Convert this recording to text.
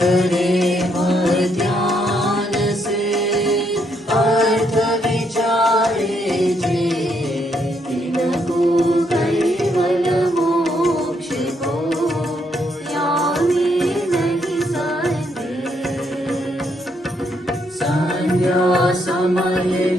करे ध्यान से अर्थ विचारे जे तिनको कैवल मोक्ष को यामी नहीं संदेह। संध्या समय